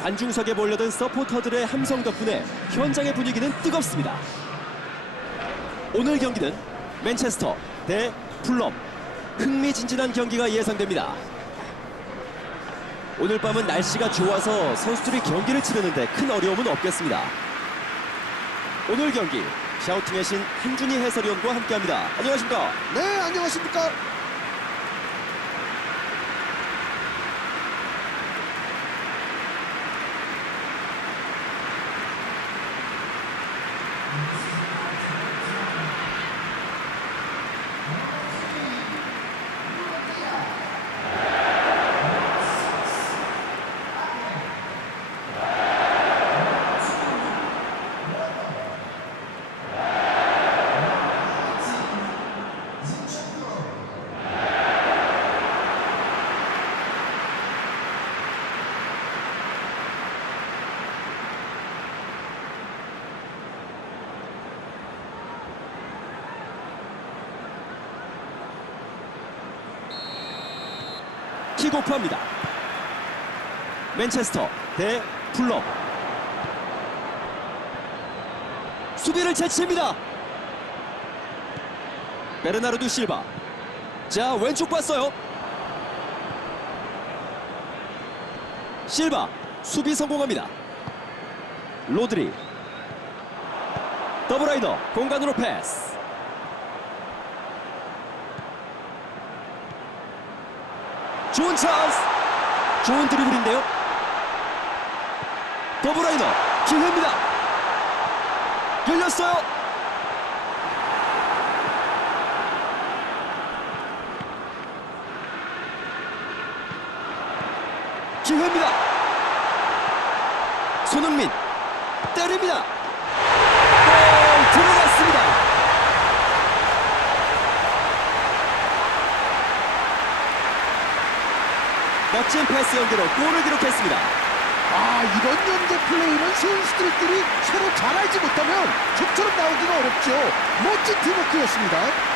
관중석에 몰려든 서포터들의 함성 덕분에 현장의 분위기는 뜨겁습니다. 오늘 경기는 맨체스터 대 풀럼 흥미진진한 경기가 예상됩니다. 오늘 밤은 날씨가 좋아서 선수들이 경기를 치르는데 큰 어려움은 없겠습니다. 오늘 경기 샤우팅의 신 한준희 해설위원과 함께합니다. 안녕하십니까? 네, 안녕하십니까? Amen. 킥오프합니다. 맨체스터 대 풀럼 수비를 제칩니다. 베르나르도 실바 자 왼쪽 봤어요. 실바 수비 성공합니다. 로드리 더블라이더 공간으로 패스 좋은 찬스. 좋은 드리블인데요. 더블라이너 기회입니다. 열렸어요. 기회입니다. 손흥민 때립니다. 골 들어갔습니다 멋진 패스 연계로 골을 기록했습니다 아, 이런 연계 플레이는 선수들끼리 서로 잘 알지 못하면 좀처럼 나오기가 어렵죠. 멋진 팀워크였습니다.